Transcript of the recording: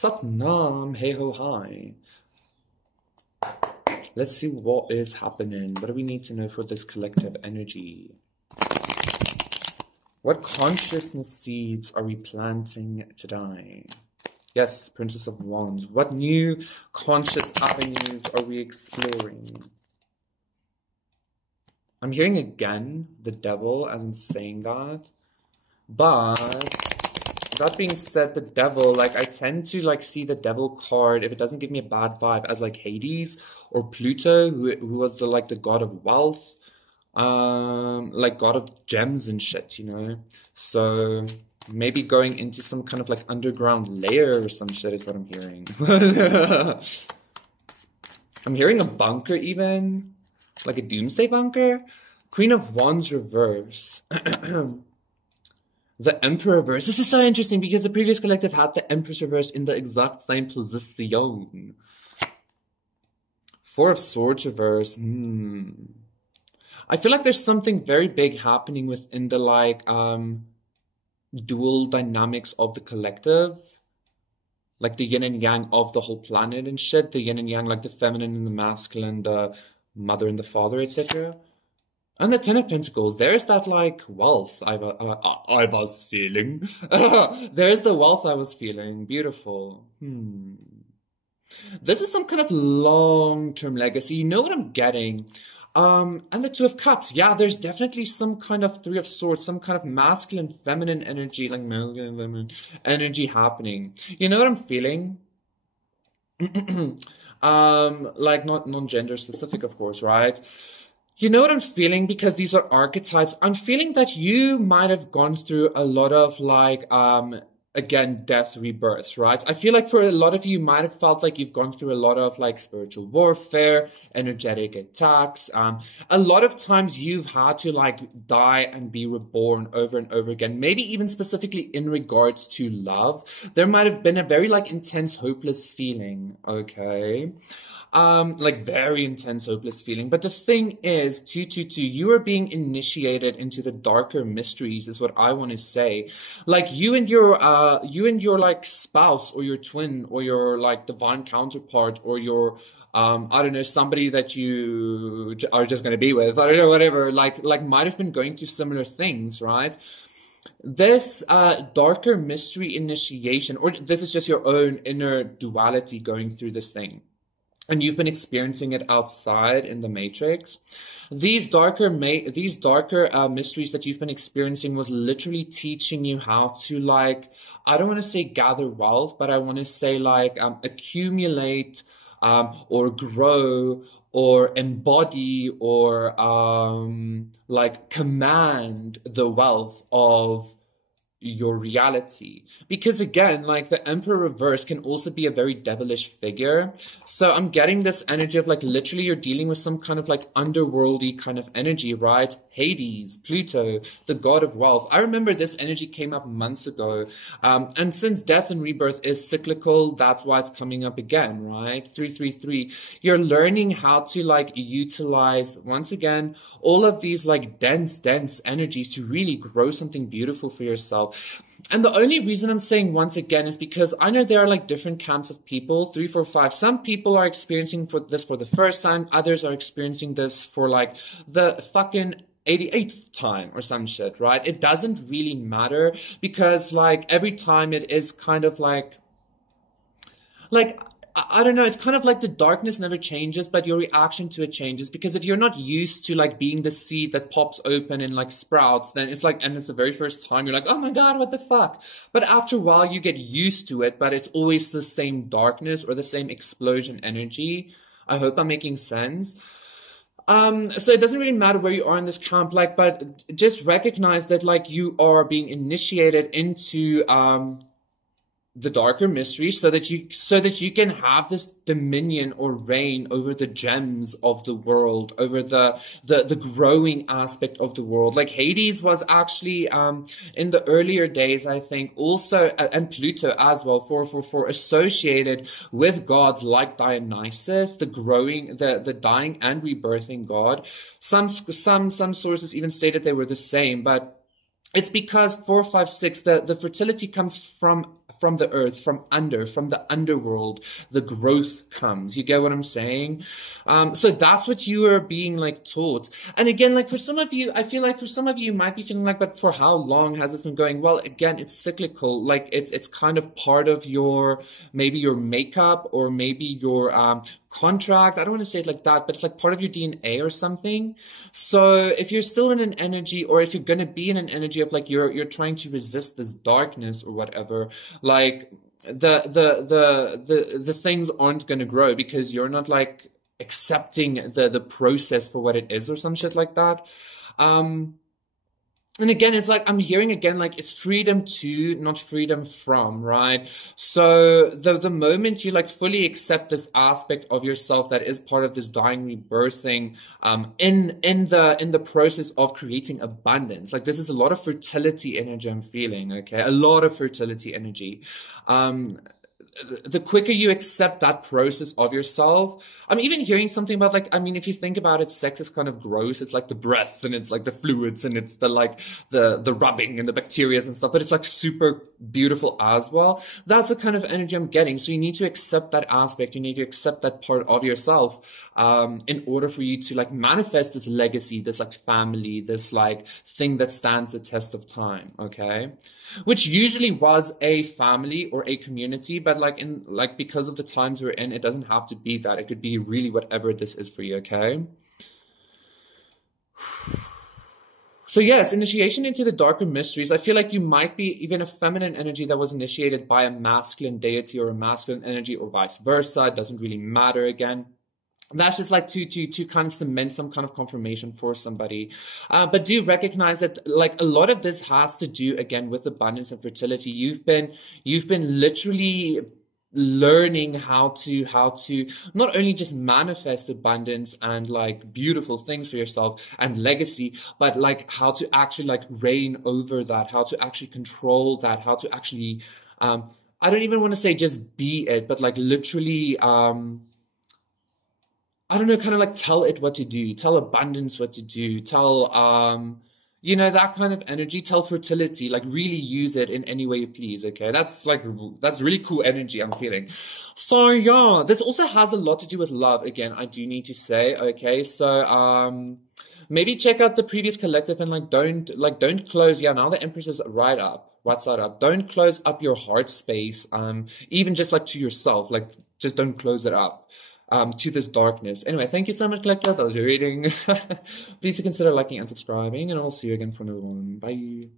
Satnam, hey ho hi. Let's see what is happening. What do we need to know for this collective energy? What consciousness seeds are we planting today? Yes, Princess of Wands. What new conscious avenues are we exploring? I'm hearing again the devil as I'm saying that. But that being said, the devil, like I tend to like see the devil card, if it doesn't give me a bad vibe, as like Hades or Pluto, who was the like the god of wealth, like god of gems and shit, you know? So maybe going into some kind of like underground layer or some shit is what I'm hearing. I'm hearing a bunker even, like a doomsday bunker. Queen of Wands reverse. The Emperor reverse. This is so interesting because the previous collective had the Empress reverse in the exact same position. Four of Swords reverse. I feel like there's something very big happening within the like dual dynamics of the collective. Like the yin and yang of the whole planet and shit. The yin and yang, like the feminine and the masculine, the mother and the father, etc. And the Ten of Pentacles, there's that, like, wealth I was feeling. There's the wealth I was feeling. Beautiful. This is some kind of long-term legacy. You know what I'm getting? And the Two of Cups. Yeah, there's definitely some kind of Three of Swords, some kind of masculine, feminine energy, like masculine, feminine energy happening. You know what I'm feeling? Like, not non-gender specific, of course, right? You know what I'm feeling, because these are archetypes. I'm feeling that you might have gone through a lot of like, again, death rebirths, right? I feel like for a lot of you might have felt like you've gone through a lot of like spiritual warfare, energetic attacks. A lot of times you've had to like die and be reborn over and over again. Maybe even specifically in regards to love. There might have been a very like intense, hopeless feeling, okay? Like very intense, hopeless feeling. But the thing is, 222, you are being initiated into the darker mysteries is what I want to say. Like you and your like spouse or your twin or your like divine counterpart or your, I don't know, somebody that you are just going to be with, I don't know, whatever, like might have been going through similar things, right? This darker mystery initiation, or this is just your own inner duality going through this thing. And you've been experiencing it outside in the matrix. These darker mysteries that you've been experiencing was literally teaching you how to like, I don't want to say gather wealth, but I want to say like accumulate or grow or embody or like command the wealth of your reality. Because again, like the Emperor reverse can also be a very devilish figure. So I'm getting this energy of like literally you're dealing with some kind of like underworldy kind of energy, right? Hades, Pluto, the god of wealth. I remember this energy came up months ago. And since death and rebirth is cyclical, that's why it's coming up again, right? 333. You're learning how to like utilize, once again, all of these like dense energies to really grow something beautiful for yourself. And the only reason I'm saying once again is because I know there are like different camps of people, 3, 4, 5. Some people are experiencing this for the first time. Others are experiencing this for like the fucking 88th time or some shit, right? It doesn't really matter because like every time it is kind of like I don't know, it's kind of like the darkness never changes, but your reaction to it changes. Because if you're not used to like being the seed that pops open and like sprouts, then it's like, and it's the very first time you're like, oh my God, what the fuck? But after a while you get used to it, but it's always the same darkness or the same explosion energy. I hope I'm making sense. So it doesn't really matter where you are in this camp, like, but just recognize that like you are being initiated into, the darker mystery so that you can have this dominion or reign over the gems of the world, over the growing aspect of the world. Like Hades was actually in the earlier days, I think, also, and Pluto as well, 444, associated with gods like Dionysus, the growing, the dying and rebirthing god. Some sources even stated they were the same, but it's because 4, 5, 6, the fertility comes from from the earth, from the underworld, the growth comes. You get what I'm saying? So that's what you are being like taught. And again, like for some of you, I feel like for some of you, you might be feeling like, but for how long has this been going? Well, again, it's cyclical. Like it's kind of part of your, maybe your makeup, or maybe your contract. I don't want to say it like that, but it's like part of your DNA or something. So if you're still in an energy, or if you're going to be in an energy of like you're trying to resist this darkness or whatever, like the things aren't going to grow because you're not like accepting the process for what it is or some shit like that. And again, it's like, I'm hearing again, like it's freedom to, not freedom from, right? So the moment you like fully accept this aspect of yourself that is part of this dying, rebirthing, in the process of creating abundance, like this is a lot of fertility energy I'm feeling, okay? A lot of fertility energy. The quicker you accept that process of yourself, I'm even hearing something about like, I mean, if you think about it, sex is kind of gross. It's like the breath, and it's like the fluids, and it's the like the rubbing and the bacteria and stuff, but it's like super beautiful as well. That's the kind of energy I'm getting. So you need to accept that aspect. You need to accept that part of yourself, in order for you to like manifest this legacy, this like family, this like thing that stands the test of time. Okay. Which usually was a family or a community, but like because of the times we're in, it doesn't have to be that. It could be really whatever this is for you, okay? So yes, initiation into the darker mysteries. I feel like you might be even a feminine energy that was initiated by a masculine deity or a masculine energy, or vice versa. It doesn't really matter again. That's just like to kind of cement some kind of confirmation for somebody. But do recognize that like a lot of this has to do again with abundance and fertility. You've been literally learning how to not only just manifest abundance and like beautiful things for yourself and legacy, but like how to actually like reign over that, how to actually control that, how to actually, I don't even want to say just be it, but like literally, I don't know, kind of like tell it what to do, tell abundance what to do, tell, you know, that kind of energy, tell fertility, like really use it in any way you please, okay? That's really cool energy I'm feeling. So yeah, this also has a lot to do with love, again, I do need to say, okay? So, maybe check out the previous collective and like don't close, yeah, now the Empress is right side up. Don't close up your heart space, even just like to yourself, like just don't close it up. To this darkness. Anyway, thank you so much, Collector. That was your reading. Please consider liking and subscribing, and I'll see you again for another one. Bye.